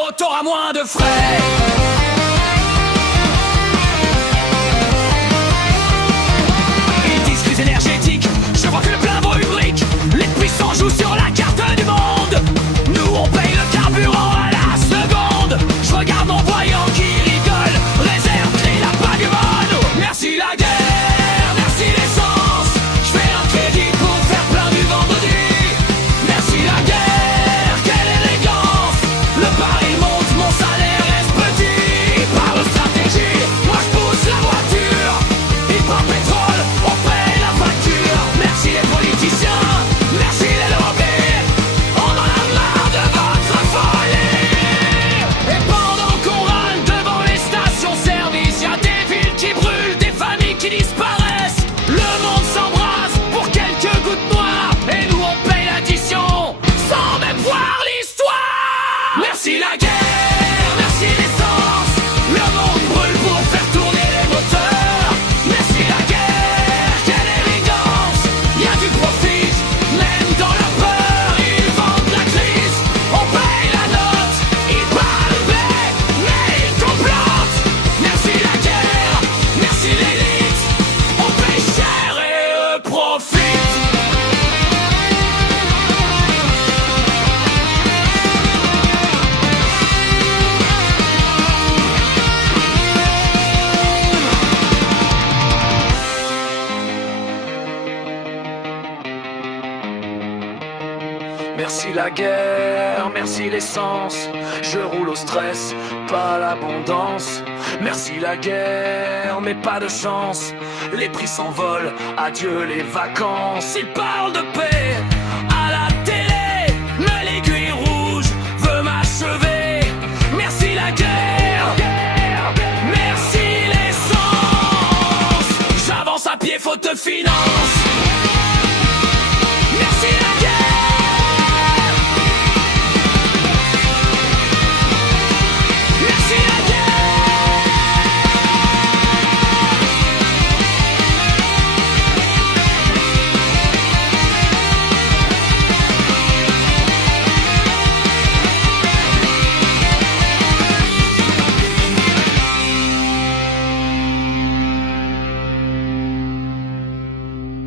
vélo, t'auras moins de frais. Ils disent crise énergétique, je vois que le plein brique. Les puissants jouent sur la carte du monde. Nous on paye le carburant à la seconde. Je regarde mon voyant qui rigole. Réserve, clé, la paguemone. Merci la guerre, merci l'essence. Je fais un crédit pour faire plein du vendredi. Merci la guerre, quelle élégance. Le pari monte, mon salaire reste petit. Par stratégie, moi je pousse la voiture. Et par pétrole, on paye la facture. Merci les politiciens, merci les lobbies. On en a marre de votre folie. Et pendant qu'on râle devant les stations-service, y'a des villes qui brûlent, des familles qui disparaissent. Le monde s'embrase pour quelques gouttes noires. Et nous on paye l'addition sans même voir l'histoire. Merci la guerre, merci l'essence. Le monde brûle pour faire tourner les moteurs. Merci la guerre, quelle élégance. Y'a du profit, même dans la peur. Ils vendent la crise, on paye la note. Ils parlent vrai, mais ils complotent. Merci la guerre, merci l'élite. On paye cher et eux profitent. Merci la guerre, merci l'essence. Je roule au stress, pas l'abondance. Merci la guerre, mais pas de chance. Les prix s'envolent, adieu les vacances. Ils parlent de paix,